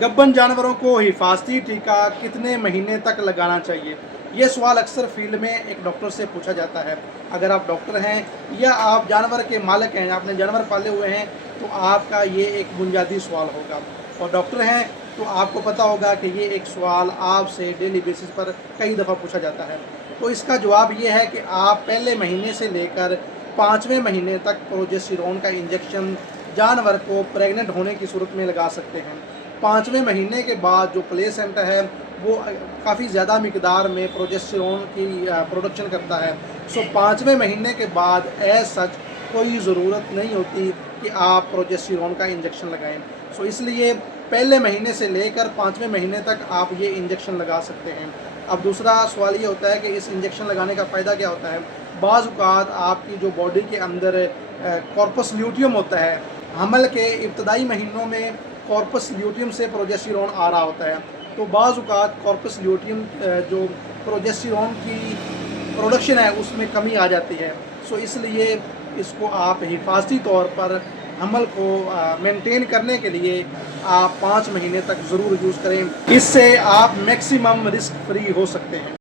गब्बन जानवरों को हिफाजती टीका कितने महीने तक लगाना चाहिए? ये सवाल अक्सर फील्ड में एक डॉक्टर से पूछा जाता है। अगर आप डॉक्टर हैं या आप जानवर के मालिक हैं, आपने जानवर पाले हुए हैं, तो आपका ये एक बुनियादी सवाल होगा। और डॉक्टर हैं तो आपको पता होगा कि ये एक सवाल आपसे डेली बेसिस पर कई दफ़ा पूछा जाता है। तो इसका जवाब ये है कि आप पहले महीने से लेकर 5वें महीने तक प्रोजेस्टेरोन का इंजेक्शन जानवर को प्रेग्नेंट होने की सूरत में लगा सकते हैं। 5वें महीने के बाद जो प्लेसेंटा है वो काफ़ी ज़्यादा मिकदार में प्रोजेस्टेरोन की प्रोडक्शन करता है। सो 5वें महीने के बाद एज सच कोई ज़रूरत नहीं होती कि आप प्रोजेस्टेरोन का इंजेक्शन लगाएं। सो इसलिए पहले महीने से लेकर 5वें महीने तक आप ये इंजेक्शन लगा सकते हैं। अब दूसरा सवाल ये होता है कि इस इंजेक्शन लगाने का फ़ायदा क्या होता है। बाज़ औक़ात आपकी जो बॉडी के अंदर कॉर्पस ल्यूटियम होता है, हमल के इब्तदाई महीनों में कॉर्पस ल्यूटियम से प्रोजेस्टेरोन आ रहा होता है, तो बाज़ औक़ात कॉर्पस ल्यूटियम जो प्रोजेस्टेरोन की प्रोडक्शन है उसमें कमी आ जाती है। सो इसलिए इसको आप हिफाजती तौर पर हमल को मेंटेन करने के लिए आप 5 महीने तक ज़रूर यूज़ करें। इससे आप मैक्सिमम रिस्क फ्री हो सकते हैं।